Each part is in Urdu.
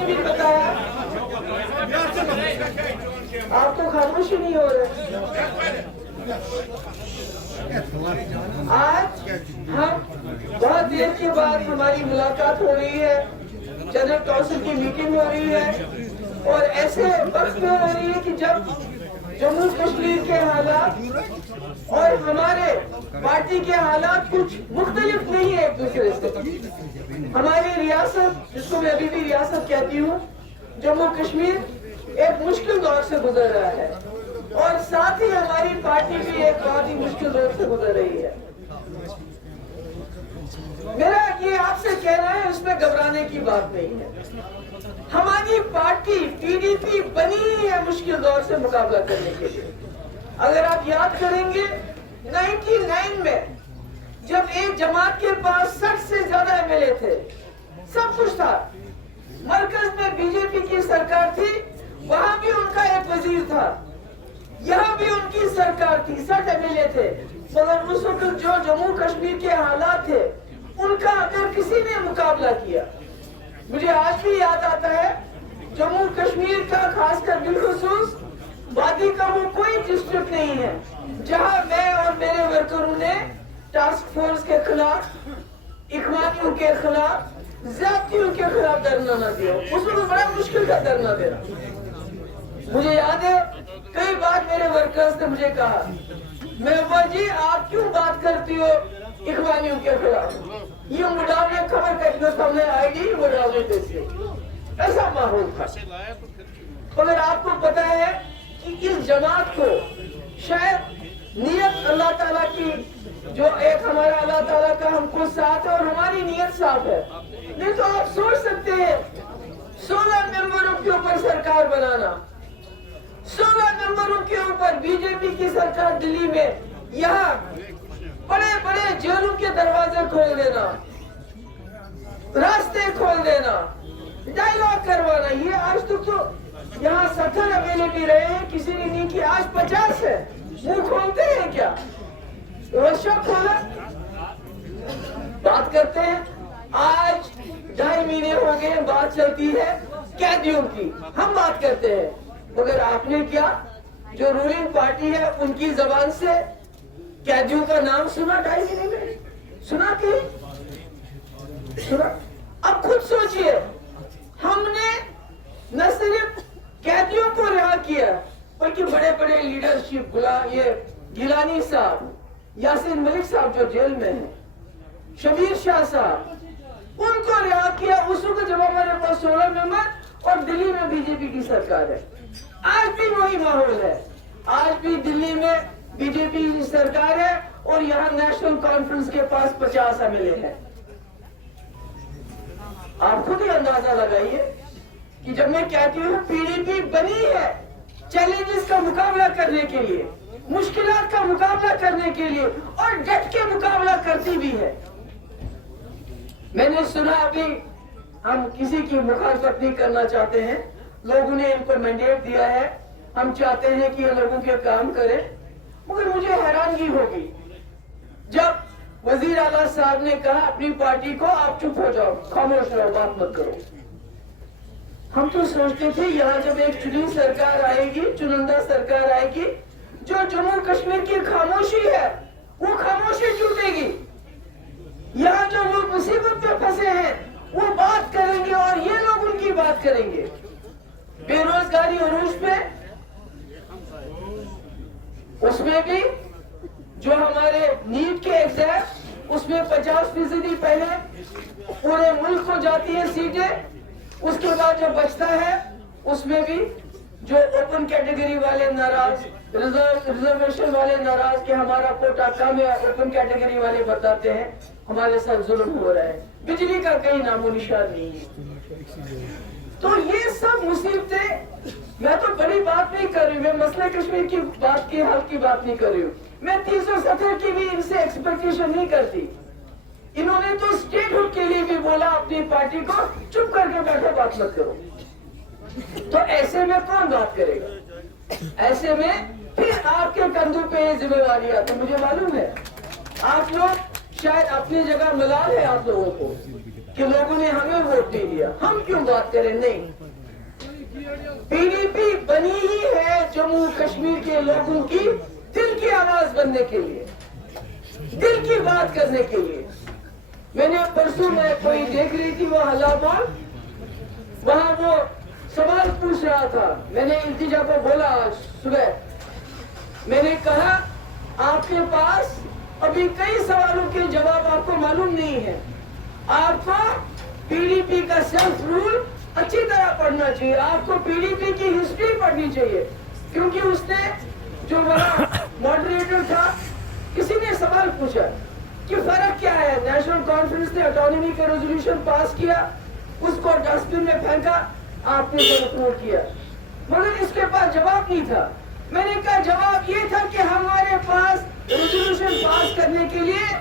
نے بھی بتایا. آپ تو خاموش ہی نہیں ہو رہے. آج ہم بہت دیر کے بعد ہماری ملاقات ہو رہی ہے, جنرل کونسل کی میٹنگ ہو رہی ہے, اور ایسے وقت میں ہو رہی ہے کہ جب جموں کشمیر کے حالات اور ہمارے پارٹی کے حالات کچھ مختلف نہیں ہے ایک دوسرے سے. ہماری ریاست, جس کو میں ابھی بھی ریاست کہتی ہوں, جموں کشمیر ایک مشکل دور سے گزر رہا ہے, اور ساتھ ہی ہماری پارٹی بھی ایک بہت ہی مشکل دور سے گزر رہی ہے. میرا یہ آپ سے کہنا ہے, اس میں گھبرانے کی بات نہیں ہے. ہماری پارٹی پی ڈی پی بنی ہے مشکل دور سے مقابلہ کرنے کے لیے. اگر آپ یاد کریں گے 99 میں جب ایک جماعت کے پاس 60 سے زیادہ ایم ایل اے تھے, سب کچھ تھا, مرکز میں بی جے پی کی سرکار تھی, وہاں بھی ان کا ایک وزیر تھا, یہاں بھی ان کی سرکار تھی, 60 ایم ایل اے تھے, مگر اس وقت جو جموں کشمیر کے حالات تھے ان کا اگر کسی نے مقابلہ کیا, مجھے آج بھی یاد آتا ہے جموں کشمیر کا, خاص کر بالخصوص وادی کا وہ کوئی ڈسٹرکٹ نہیں ہے جہاں میں اور میرے ورکروں نے ٹاسک فورس کے خلاف, اخوانیوں کے خلاف, زیادتیوں کے خلاف دھرنا نہ دیا. اس میں بڑا مشکل تھا دھرنا دینا. مجھے یاد ہے کئی بار میرے ورکرز نے مجھے کہا, محبوبہ جی آپ کیوں بات کرتی ہو اخوانیوں کے خلاف, یہ مڈاونے خبر کرتی ہو, سامنے آئے گی مڈاونے دیکھتے. ایسا ماحول تھا. مگر آپ کو پتا ہے کہ اس جماعت کو شاید نیت اللہ تعالیٰ کی, جو ایک ہمارا اللہ تعالیٰ کا ہم کو ساتھ ہے اور ہماری نیت صاف ہے, نہیں تو آپ سوچ سکتے ہیں 16 ممبروں کے اوپر سرکار بنانا, 16 ممبروں کے اوپر بی جے پی کی سرکار دلی میں, یہاں بڑے بڑے جیلوں کے دروازے کھول دینا, راستے کھول دینا, ڈائیلاگ کروانا. یہ آج تک تو یہاں 70 ایم ایل اے بھی رہے ہیں, کسی نے نہیں کی, آج 50 ہے. منہ کھولتے ہیں کیا؟ رشا کھولا, بات کرتے ہیں. آج 2.5 مہینے ہو گئے بات چلتی ہے قیدیوں کی, ہم بات کرتے ہیں. مگر آپ نے کیا, جو رولنگ پارٹی ہے ان کی زبان سے قیدیوں کا نام سنا 2.5 مہینے میں؟ سنا کہ سنا؟ اب خود سوچئے, ہم نے نہ صرف قیدیوں کو رہا کیا بلکہ بڑے بڑے لیڈرشپ, یہ گیلانی صاحب, یاسین ملک صاحب جو جیل میں ہیں, شبیر شاہ صاحب, ان کو رہا کیا اس وقت جب ہمارے پاس 16 ممبر اور دلی میں بی جے پی کی سرکار ہے. آج بھی وہی ماحول ہے, آج بھی دلی میں بی جے پی کی سرکار ہے اور یہاں نیشنل کانفرنس کے پاس 50 ایم ایل اے ہیں. آپ خود ہی اندازہ لگائیے کہ جب میں کہتی ہوں پی ڈی پی بنی ہے چیلنجز کا مقابلہ کرنے کے لیے, مشکلات کا مقابلہ کرنے کے لیے, اور ڈٹ کے مقابلہ کرتی بھی ہے. میں نے سنا, ابھی ہم کسی کی مخالفت نہیں کرنا چاہتے ہیں, لوگوں نے ان کو مینڈیٹ دیا ہے, ہم چاہتے ہیں کہ یہ لوگوں کے کام کریں. مگر مجھے حیرانگی ہوگی جب وزیر اعلیٰ صاحب نے کہا اپنی پارٹی کو آپ چپ ہو جاؤ, خاموش رہو, بات مت کرو. ہم تو سوچتے تھے یہاں جب ایک چنی سرکار آئے گی, چنندہ سرکار آئے گی, جو جموں کشمیر کی خاموشی ہے وہ خاموشی ٹوٹے گی. یہاں جو لوگ مصیبت پہ پھنسے ہیں وہ بات کریں گے اور یہ لوگ ان کی بات کریں گے. بے روزگاری عروج پہ, اس میں بھی جو ہمارے نیٹ کے ایگزام, اس میں 50% پہلے پورے ملک کو جاتی ہے سیٹیں, اس کے بعد جو بچتا ہے اس میں بھی جو اوپن کیٹیگری والے ناراض, ریزرویشن والے ناراض کہ ہمارا کوٹا کم ہے, اوپن کیٹیگری والے بتاتے ہیں ہمارے ساتھ ظلم ہو رہا ہے, بجلی کا کہیں نام و نشان نہیں ہے. تو یہ سب مصیبتیں, میں تو بڑی بات نہیں کر رہی ہوں, میں مسئلہ کشمیر کی بات کی حل کی بات نہیں کر رہی ہوں, میں 370 کی بھی ان سے ایکسپیکٹیشن نہیں کرتی. انہوں نے تو اسٹیٹ ہوڈ کے لیے بھی بولا اپنی پارٹی کو چپ کر کے بیٹھے, بات مت کرو. تو ایسے میں کون بات کرے گا؟ ایسے میں پھر آپ کے کندھوں پہ یہ ذمہ داری آتی. مجھے معلوم ہے آپ لوگ شاید اپنی جگہ ملال ہے آپ لوگوں کو, کہ لوگوں نے ہمیں ووٹ نہیں دیا، ہم کیوں بات کریں؟ نہیں، PDP بنی ہی ہے جموں کشمیر کے لوگوں کی دل کی آواز بننے کے لیے، دل کی بات کرنے کے لیے۔ میں نے پرسوں میں کوئی دیکھ رہی تھی وہ حلابان، وہاں وہ سوال پوچھ رہا تھا، میں نے التجا کو بولا آج صبح، میں نے کہا آپ کے پاس ابھی کئی سوالوں کے جواب آپ کو معلوم نہیں ہے، آپ کو PDP کا سیلف رول اچھی طرح پڑھنا چاہیے، آپ کو PDP کی ہسٹری پڑھنی چاہیے، کیونکہ اس نے جو بڑا ماڈریٹر تھا، کسی نے سوال پوچھا کہ فرق کیا ہے، نیشنل کانفرنس نے اٹانومی کا ریزولوشن پاس کیا، اس کو ڈسٹ بن میں پھینکا، آپ نے اپروو کیا، مگر اس کے پاس جواب نہیں تھا۔ میں نے کہا جواب یہ تھا کہ ہمارے پاس ریزولوشن پاس کرنے کے لیے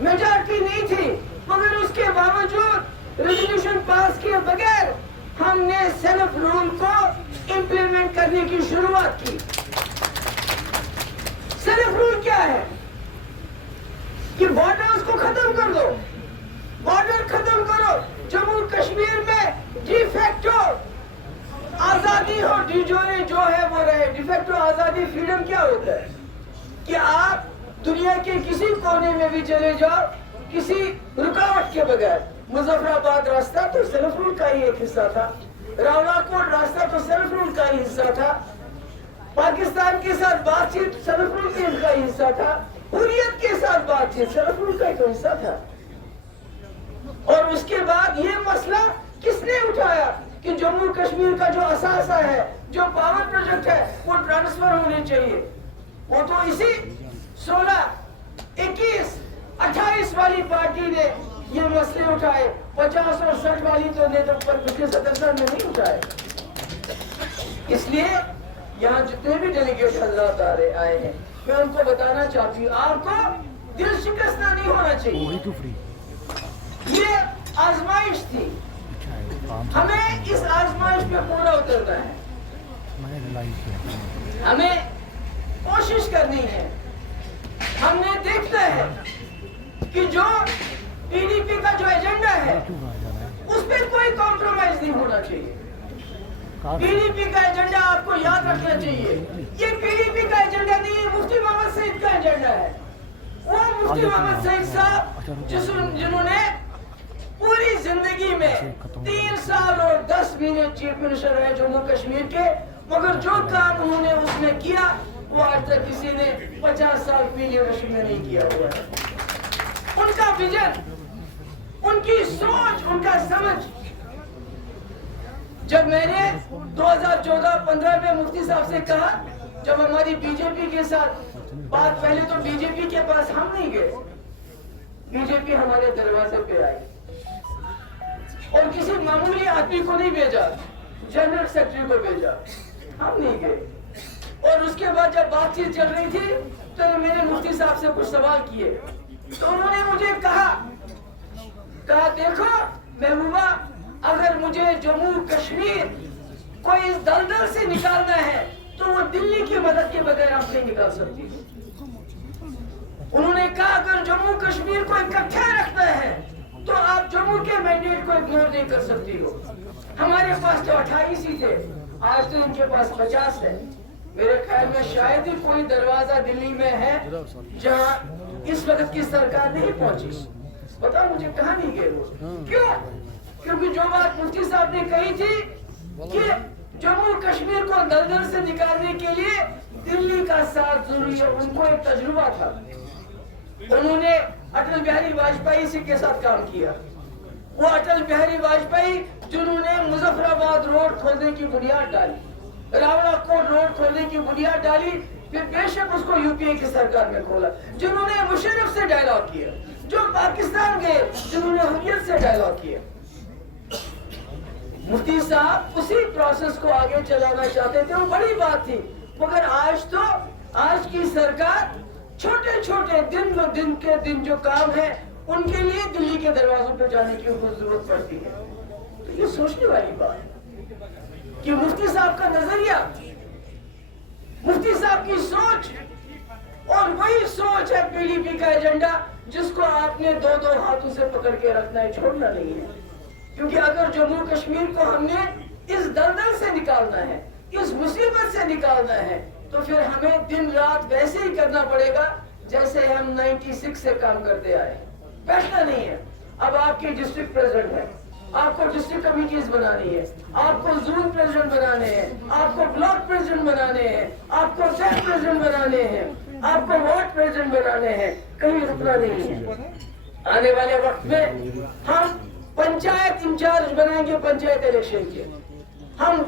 میجارٹی نہیں تھی، مگر اس کے باوجود ریزولوشن پاس کیے بغیر ہم نے سیلف رول کو امپلیمنٹ کرنے کی شروعات کی۔ سیلف رول کیا ہے؟ کہ بارڈرز کو ختم کر دو، بارڈر ختم کرو، جموں کشمیر میں ڈی فیکٹو آزادی ہو، ڈی جوری جو ہے وہ رہے۔ ڈی فیکٹو آزادی، فریڈم کیا ہوتا ہے؟ کہ آپ دنیا کے کسی کونے میں بھی چلے جاؤ کسی رکاوٹ کے بغیر۔ مظفر آباد راستہ تو سیلف رول کا ہی ایک حصہ تھا، راولا کوٹ راستہ تو سیلف رول کا ہی حصہ تھا، پاکستان کے ساتھ بات چیت سیلف رول کا ہی حصہ تھا، حریت کے ساتھ بات چیت سیلف رول کا ہی حصہ تھا۔ اور اس کے بعد یہ مسئلہ کس نے اٹھایا کہ جموں کشمیر کا جو اثاثہ ہے، جو پاور پروجیکٹ ہے، وہ ٹرانسفر ہونے چاہیے؟ وہ تو اسی 16، 21، 28 والی پارٹی نے یہ مسئلے اٹھائے، 50 اور 60 والی تو نے تو پر پچھلے 70 سال میں نہیں اٹھائے۔ اس لیے یہاں جتنے بھی ڈیلیگیٹ حضرات آئے ہیں، میں ان کو بتانا چاہتی ہوں، آپ کو دل شکستہ نہیں ہونا چاہیے۔ یہ آزمائش تھی، ہمیں اس آزمائش پہ پورا اترنا ہے، ہمیں کوشش کرنی ہے۔ ہم نے دیکھنا ہے کہ جو PDP کا جو ایجنڈا ہے اس پہ کوئی کمپرومائز نہیں ہونا چاہیے۔ PDP کا ایجنڈا آپ کو یاد رکھنا چاہیے، یہ PDP کا ایجنڈا نہیں ہے، مفتی محمد سعید کا ایجنڈا ہے۔ وہ مفتی محمد سعید صاحب جنہوں نے پوری زندگی میں 3 سال اور 10 مہینے چیف منسٹر رہے جموں کشمیر کے، مگر جو کام انہوں نے اس میں کیا وہ آج تک کسی نے 50 سال کی لیڈرشپ میں نہیں کیا ہوا ہے۔ ان کا ویژن، ان کی سوچ، ان کا سمجھ۔ جب میں نے 2014-15 میں مفتی صاحب سے کہا، جب ہماری BJP کے ساتھ بات، پہلے تو BJP کے پاس ہم نہیں گئے، BJP ہمارے دروازے پہ آئی اور کسی معمولی آدمی کو نہیں بھیجا، جنرل سیکرٹری کو بھیجا، ہم نہیں گئے۔ اور اس کے بعد جب بات چیت چل رہی تھی تو میں نے مفتی صاحب سے کچھ سوال کیے، تو انہوں نے مجھے کہا دیکھو محبوبہ، اگر مجھے جموں کشمیر کو اس دلدل سے نکالنا ہے تو وہ دلی کی مدد کے بغیر آپ نہیں نکال سکتی۔ انہوں نے کہا اگر جموں کشمیر کو اکٹھا رکھنا ہے تو آپ جموں کے مینڈیٹ کو اگنور نہیں کر سکتی ہو۔ ہمارے پاس تو 28 ہی تھے، آج تو ان کے پاس 50 ہے۔ میرے خیال میں شاید ہی کوئی دروازہ دلی میں ہے جہاں اس وقت کی سرکار نہیں پہنچی۔ بتا مجھے کہاں نہیں گئے وہ؟ کیوں؟ کیونکہ جو بات مفتی صاحب نے کہی تھی کہ جموں کشمیر کو دلدل سے نکالنے کے لیے دلی کا ساتھ ضروری ہے، ان کو ایک تجربہ تھا۔ انہوں نے اٹل بہاری واجپئی سے کے ساتھ کام کیا، وہ اٹل بہاری واجپئی جنہوں نے مظفر آباد روڈ کھولنے کی بنیاد ڈالی، راولا کوٹ روڈ کھولنے کی بنیاد ڈالی، پھر بے شک اس کو UPA کی سرکار میں کھولا، جنہوں نے مشرف سے ڈائلاگ کیا، جو پاکستان گئے جنہوں نے حریت سے ڈائلاگ کیا۔ مفتی صاحب اسی پروسیس کو آگے چلانا چاہتے تھے، وہ بڑی بات تھی، مگر آج کی سرکار چھوٹے چھوٹے دن جو کام ہے ان کے لیے دلی کے دروازوں پہ جانے کی ضرورت پڑتی ہے۔ تو یہ سوچنے والی بات ہے کہ مفتی صاحب کا نظریہ، مفتی صاحب کی سوچ، اور وہی سوچ ہے PDP کا ایجنڈا جس کو آپ نے دو دو ہاتھوں سے پکڑ کے رکھنا ہے, چھوڑنا نہیں ہے. کیونکہ اگر جموں کشمیر کو ہم نے اس دلدل سے نکالنا ہے, اس مصیبت سے نکالنا ہے, تو پھر ہمیں دن رات ویسے ہی کرنا پڑے گا جیسے ہم 96 سے کام کرتے آئے. بیٹھنا نہیں ہے. اب آپ کے ڈسٹرکٹ پریزیڈنٹ ہیں, آپ کو ڈسٹرکٹ کمیٹیز بنانی ہے, آپ کو زون پریزیڈنٹ بنانے ہیں, آپ کو بلاک پریزیڈنٹ بنانے ہیں, آپ کو سیٹ پریزیڈنٹ بنانے ہیں, آپ کو وارڈ پریزیڈنٹ بنانے ہیں. کہیں رکنا نہیں ہے. آنے والے وقت میں ہم پنچایت انچارج بنائیں گے پنچایت الیکشن کے, ہم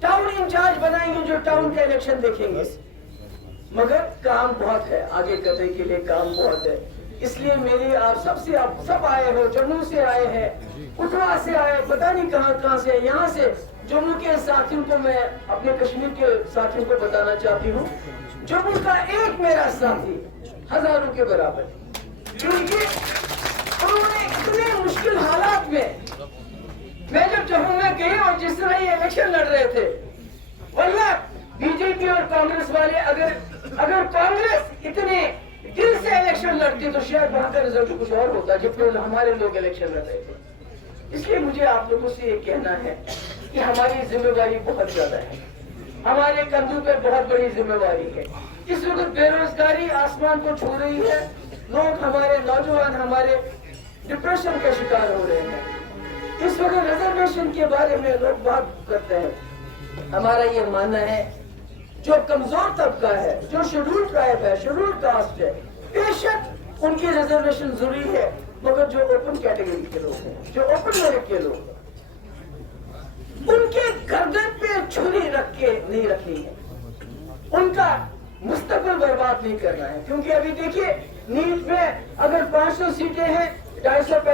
ٹاؤن انچارج بنائیں گے جو ٹاؤن کے الیکشن دیکھیں گے. مگر کام بہت ہے, آگے کرنے کے لیے کام بہت ہے. اس لیے میری آپ سب سے, آپ سب آئے ہو, جموں سے آئے ہیں, کٹھوا سے آئے, پتہ نہیں کہاں سے, یہاں سے جموں کے ساتھیوں کو میں اپنے کشمیر کے ساتھیوں کو بتانا چاہتی ہوں, جموں کا ایک میرا ساتھی ہزاروں کے برابر. کیونکہ انہوں نے اتنے مشکل حالات میں جب جموں میں گئی اور جس طرح یہ الیکشن لڑ رہے تھے, واللہ بی جے پی اور کانگریس والے اگر کانگریس اتنے دل سے الیکشن لڑتی تو شاید وہاں کا رزلٹ کچھ اور ہوتا جتنے ہمارے لوگ الیکشن لڑ رہے تھے. اس لیے مجھے آپ لوگوں سے یہ کہنا ہے کہ ہماری ذمہ داری بہت زیادہ ہے, ہمارے کندھوں پہ بہت بڑی ذمہ داری ہے. اس وقت بے روزگاری آسمان کو چھو رہی ہے, لوگ ہمارے نوجوان ہمارے ڈپریشن کا شکار ہو رہے ہیں. اس وقت ریزرویشن کے بارے میں لوگ بات کرتے ہیں. ہمارا یہ ماننا ہے جو کمزور طبقہ ہے, جو شیڈول ٹرائب ہے, شیڈول کاسٹ ہے, بے شک ان کی ریزرویشن ضروری ہے, مگر جو اوپن کیٹیگری کے لوگ ہیں, جو اوپن میرٹ کے لوگ ہیں, ان کے گردن پہ چھری رکھ کے نہیں رکھنی ہے, ان کا مستقبل برباد نہیں کرنا ہے. کیونکہ ابھی دیکھیے نیٹ میں اگر 500 سیٹیں ہیں, 250